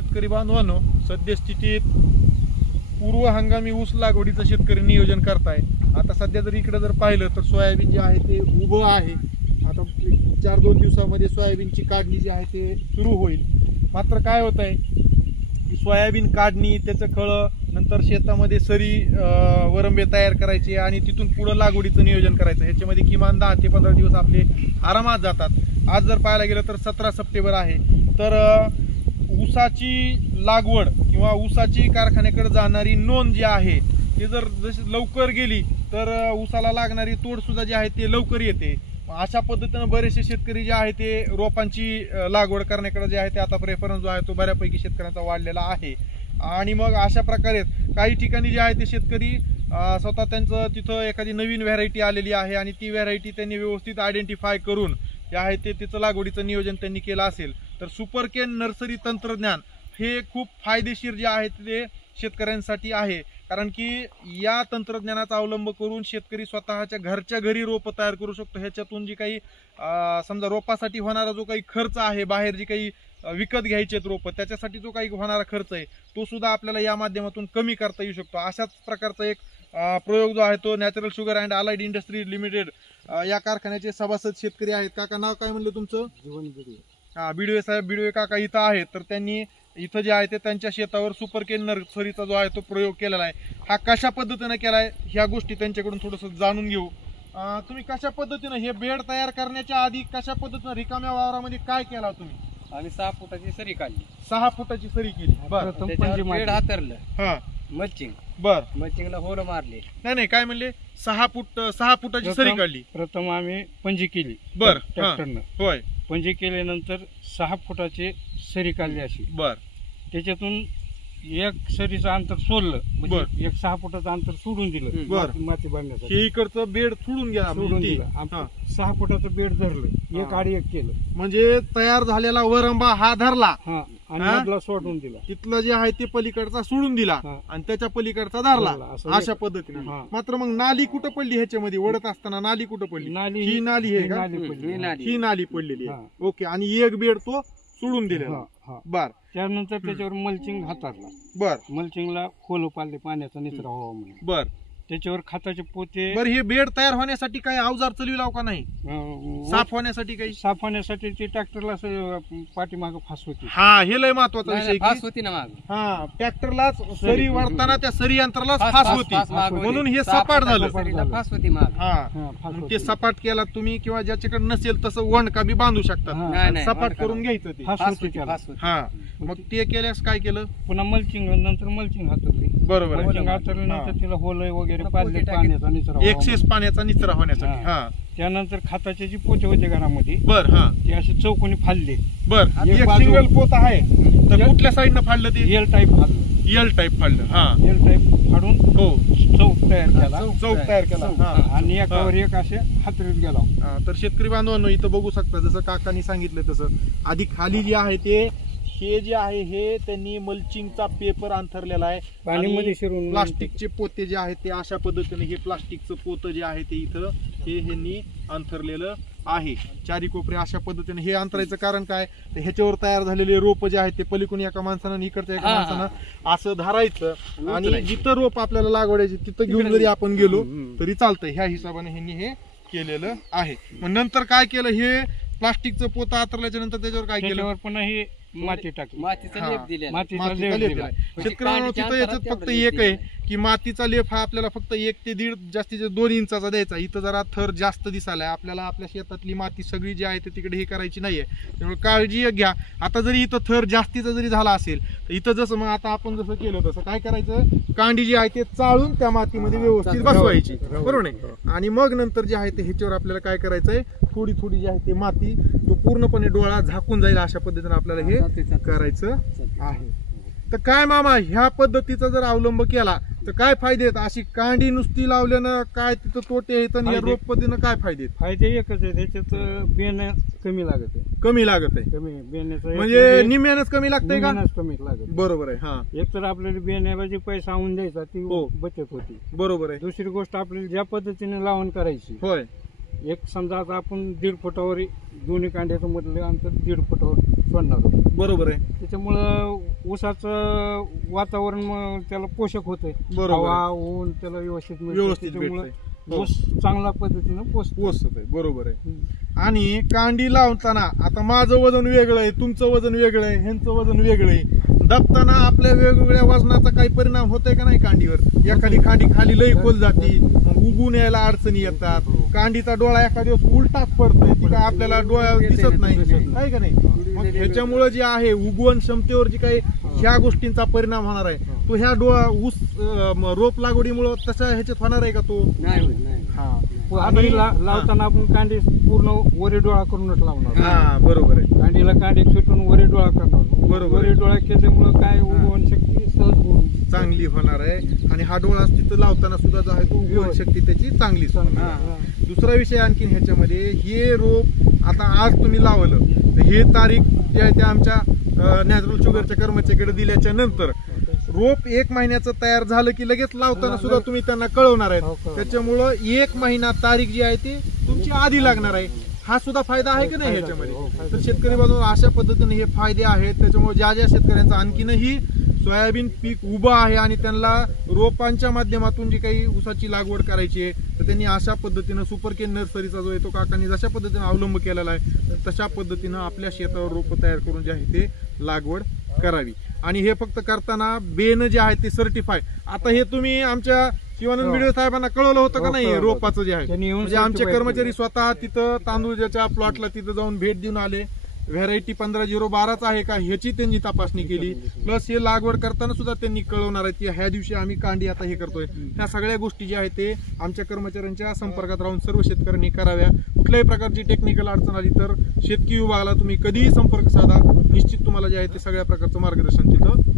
शेतकरी बांधवांनो, सद्यस्थितीत पूर्व हंगामी ऊस लागवडीचं शेतकरी नियोजन करताय. आता सध्या जर इकडे जर पाहिलं तर सोयाबीन जे आहे ते उभं आहे. आता 4-2 दिवसामध्ये सोयाबीनची काढणी जी आहे ते सुरू होईल. मात्र काय होत आहे की सोयाबीन काढणी, त्याचं खळं, नंतर शेतामध्ये सरी वरंबे तयार करायचे आणि तिथून पुढं लागवडीचं नियोजन करायचं. ह्याच्यामध्ये किमान 10 ते 15 दिवस आपले आरामात जातात. आज जर पाहायला गेलं तर 17 सप्टेंबर आहे. तर ऊसाची लागवड किंवा ऊसाची कारखान्याकडे जाणारी नोंद जी आहे ते जर जशी लवकर गेली तर ऊसाला लागणारी तोड सुद्धा जी आहे ते लवकर येते. अशा पद्धतीनं बरेचसे शेतकरी जे आहे ते रोपांची लागवड करण्याकडे जे आहे ते आता प्रेफरन्स जो आहे तो बऱ्यापैकी शेतकऱ्यांचा वाढलेला आहे. आणि मग अशा प्रकारे काही ठिकाणी जे आहे ते शेतकरी स्वतः त्यांचं तिथं एखादी नवीन व्हरायटी आलेली आहे आणि ती व्हरायटी त्यांनी व्यवस्थित आयडेंटिफाय करून जे आहे ते तिचं लागवडीचं नियोजन त्यांनी केलं असेल तर सुपरकेन नर्सरी तंत्रज्ञान हे खूप फायदेशीर जे आहे ते शेतकऱ्यांसाठी आहे. कारण की या तंत्रज्ञानाचा अवलंब करून शेतकरी स्वतःच्या घरच्या घरी रोप तयार करू शकतो. ह्याच्यातून जी काही समजा रोपासाठी होणारा जो काही खर्च आहे, बाहेर जी काही विकत घ्यायचे रोप त्याच्यासाठी जो काही होणारा खर्च आहे तो सुद्धा आपल्याला या माध्यमातून कमी करता येऊ शकतो. अशाच प्रकारचा एक प्रयोग जो आहे तो natural sugar and allied industry limited या कारखान्याचे सभासद शेतकरी आहेत. काका नाव काय म्हणलं तुमचं? बिडवे साहेब, बिडवे काका इथं आहेत. तर त्यांनी इथं जे आहे ते त्यांच्या शेतावर सुपरकेन नर्सरीचा जो आहे तो प्रयोग केलेला आहे. हा कशा पद्धतीने केलाय ह्या गोष्टी त्यांच्याकडून थोडंसं जाणून घेऊ. तुम्ही कशा पद्धतीने हे बेड तयार करण्याच्या आधी कशा पद्धतीने रिकाम्या वावरामध्ये काय केला तुम्ही? आम्ही 6 फुटाची सरी काढली. 6 फुटाची सरी केली. बरं, बेड हातरलं. हा, मल्चिंग. बर, मल्चिंगला होल मारले. नाही काय म्हणले? 6 फुटाची सरी काढली. प्रथम आम्ही पंजी केली. बर, ट्रॅक्टरनं. होय. पंजी केल्यानंतर 6 फुटाची सरी काढली अशी. बर. त्याच्यातून एक सरीचं अंतर सोडलं, म्हणजे एक 6 फुटाचं अंतर सोडून दिलं माती बांधण्यासाठी. हे इकडचं बेड सोडून गेला, सोडून दिलं. 6 फुटाचं बेड धरलं, एक आडी एक केलं, म्हणजे तयार झालेला वरंबा हा धरला आणि मधला सोडून दिला. तिथलं जे आहे ते पलीकडचा सोडून दिला आणि त्याच्या पलीकडचा धरला. अशा पद्धतीने. मात्र मग नाली कुठं पडली ह्याच्यामध्ये? वडत असताना नाली कुठं पडली? ही नाली आहे का? ही नाली पडलेली आहे. ओके. आणि एक बेड तो सोडून दिलेला. बर. त्यानंतर त्याच्यावर मल्चिंग हाताळला. बर. मल्चिंगला खोल पाडले पाण्याचा निचरा व्हावा म्हणून. बर. त्याच्यावर खताचे पोते. बर. हे बेड तयार होण्यासाठी काही अवजार चलविलाव का नाही? साफ होण्यासाठी काही? साफ होण्यासाठी ते ट्रॅक्टरला पाठीमाग फास होती. हा, हे लय महत्वाचा विषय. फास होती ना माग. हा, ट्रॅक्टरलाच सरी वाढताना त्या सरी यंत्राला फास होती, म्हणून हे सपाट झालं. फास होती माग. हा, ते सपाट केला तुम्ही किंवा ज्याच्याकडे नसेल तसं वणका बी बांधू शकतात. सपाट करून घ्यायचं ते. हा, मग ते केल्यास काय केलं? पुन्हा मल्चिंग, नंतर मल्चिंग हातरली. बरोबर. मल्चिंग हातरल्यानंतर तिला होल वगैरे पाडले पाण्याचा निचरा, एक्सेस पाण्याचा निचरा होण्यासाठी. हा. त्यानंतर खताचे जे पोते होते घरामध्ये. बर. हा, ते असे चौकोनी फाडले. बर. एक सिंगल पोत आहे तर कुठल्या साईडनं फाडलं ते? एल टाईप फाडलं. एल टाईप फाडलं. हा, एल टाईप फाडून हो चौक तयार केला. चौक तयार केला आणि एकावर एक असे हातरीत गेला. तर शेतकरी बांधवांनो, इथं बघू शकता जसं काकांनी सांगितलं तसं आधी खाली जे आहे ते हे जे आहे हे त्यांनी मल्चिंगचा पेपर अंथरलेला आहे. पाण्यामध्ये शिरून प्लास्टिकचे पोते जे आहेत ते अशा पद्धतीने हे प्लास्टिकचं पोतं जे आहे ते इथं हे ह्यांनी अंथरलेलं आहे. चारी कोपरे अशा पद्धतीने हे अंतरायचं कारण काय? तर ह्याच्यावर तयार झालेले रोप जे आहेत ते पलीकडून एका माणसानं इकडच्या एका माणसानं असं धरायचं आणि जिथं रोप आपल्याला लागवडायचे तिथं घेऊन जरी आपण गेलो तरी चालतंय. ह्या हिशोबाने ह्यांनी हे केलेलं आहे. मग नंतर काय केलं? हे प्लास्टिकचं पोतं अंतरल्याच्या नंतर त्याच्यावर काय केलं? पुन्हा हे माती टाकली. मातीचा लेप दिला. मातीचा लेप दिला. शेतकऱ्यांना तिथं याच्यात फक्त एक आहे की मातीचा लेप हा आपल्याला फक्त 1 ते 1.5 जास्तीत 2 इंचाचा द्यायचा. इथं जरा थर जास्त दिसायलाय. आपल्याला आपल्या शेतातली माती सगळी जी आहे ते तिकडे हे करायची नाहीये, त्यामुळे काळजी घ्या. आता जरी इथं थर जास्तीचा जरी झाला असेल तर इथं जसं मग आता आपण जसं केलं तसं काय करायचं? कांडी जी आहे ते चाळून त्या मातीमध्ये व्यवस्थित बसवायची. बरोबर आहे. आणि मग नंतर जे आहे ते ह्याच्यावर आपल्याला काय करायचंय? थोडी थोडी जी आहे ते माती तो पूर्णपणे डोळा झाकून जाईल अशा पद्धतीने आपल्याला हे करायचं आहे. तर काय मामा, ह्या पद्धतीचा जर अवलंब केला तर काय फायदे आहेत? अशी कांडी नुसती लावल्यानं काय तिथं तोटे आहेत आणि या रोप पद्धतीनं काय फायदे आहेत? फायदे एकच आहे, त्याच्यात बियाणं कमी लागत आहे. कमी लागत आहे. कमी बियाण्याचं म्हणजे निम्म्यानंच कमी लागतंय का? कमी लागत. बरोबर आहे. हा, एक तर आपल्याला बियाण्याऐवजी पैसा आणून द्यायचा ती बचत होती. बरोबर आहे. दुसरी गोष्ट आपल्याला ज्या पद्धतीने लावण करायची होय एक समजा आता आपण 1.5 फुटावर दोन्ही कांड्याचं मधलं अंतर 1.5 फुटावर सोडणार आहोत. बरोबर आहे. त्याच्यामुळं ऊसाचं वातावरण मग त्याला पोषक होतंय. बरोबर. हवा ऊन त्याला व्यवस्थित मिळतं. व्यवस्थित त्याच्यामुळं भेटतंय. हो. ऊस चांगल्या पद्धतीनं पोचत आहे. बरोबर आहे. आणि कांडी लावताना आता माझं वजन वेगळं आहे, तुमचं वजन वेगळं आहे, ह्यांचं वजन वेगळं आहे. दाबताना आपल्या वेगवेगळ्या वजनाचा काही परिणाम होतोय का नाही कांडीवर? एखादी कांडी खाली लई खोल जाती, मग उगून यायला अडचणी येतात. कांडीचा डोळा एखाद्या दिवस उलटाच पडतोय, ती काय आपल्याला डोळ्यावर दिसत नाही, काय का नाही? मग ह्याच्यामुळे जे आहे उगवण क्षमतेवर जी काही ह्या गोष्टींचा परिणाम होणार आहे, तो ह्या ऊस रोप लागवडीमुळे तसा ह्याच्यात होणार आहे का तो? नाही होत, नाही. आणि लावताना आपण कांडी पूर्ण वरी डोळा करूनच लावणार. हा बरोबर आहे. कांडीला कांडी सुटून वरी डोळा करणार. बरोबर. वरी डोळा केल्यामुळे काय उगवण शक्ती सहज होऊन चांगली होणार आहे. आणि हा डोळा तिथं लावताना सुद्धा जो आहे तो उगवण शक्ती त्याची चांगलीच होणार आहे. दुसरा विषय आणखीन ह्याच्यामध्ये, हे रोप आता आज तुम्ही लावलं तर हे तारीख जी आहे त्या आमच्या नॅचरल शुगरच्या कर्मचाऱ्याकडे दिल्याच्या नंतर रोप 1 महिन्याचं तयार झालं की लगेच लावताना सुद्धा तुम्ही त्यांना कळवणार आहेत. त्याच्यामुळं 1 महिना तारीख जी आहे ती तुमची आधी लागणार आहे. हा सुद्धा फायदा आहे की नाही ह्याच्यामध्ये? तर शेतकरी बांधव अशा पद्धतीने हे फायदे आहेत. त्याच्यामुळे ज्या ज्या शेतकऱ्यांचं आणखीनही सोयाबीन पीक उभं आहे आणि त्यांना रोपांच्या माध्यमातून जी काही ऊसाची लागवड करायची आहे, तर त्यांनी अशा पद्धतीनं सुपरकेन नर्सरीचा जो आहे तो काकांनी जशा पद्धतीनं अवलंब केलेला आहे तशा पद्धतीनं आपल्या शेतावर रोपं तयार करून जे आहे ते लागवड करावी. आणि हे फक्त करताना बेन जे आहे ते सर्टिफाय, आता हे तुम्ही आमच्या शिवानंद व्हिडिओ साहेबांना कळवलं होतं का नाही? रोपाचं जे आहे म्हणजे आमचे कर्मचारी स्वतः तिथं तांदूळच्या प्लॉटला तिथं जाऊन भेट देऊन आले. व्हेरायटी 15-0-12 आहे का ह्याची त्यांनी तपासणी केली. प्लस हे लागवड करताना सुद्धा त्यांनी कळवणार आहे की ह्या दिवशी आम्ही कांडी आता हे करतोय. ह्या सगळ्या गोष्टी ज्या आहेत ते आमच्या कर्मचाऱ्यांच्या संपर्कात राहून सर्व शेतकऱ्यांनी कराव्या. कुठल्याही प्रकारची टेक्निकल अडचण आली तर शेतकी विभागाला तुम्ही कधीही संपर्क साधा. निश्चित तुम्हाला जे आहे ते सगळ्या प्रकारचं मार्गदर्शन तिथं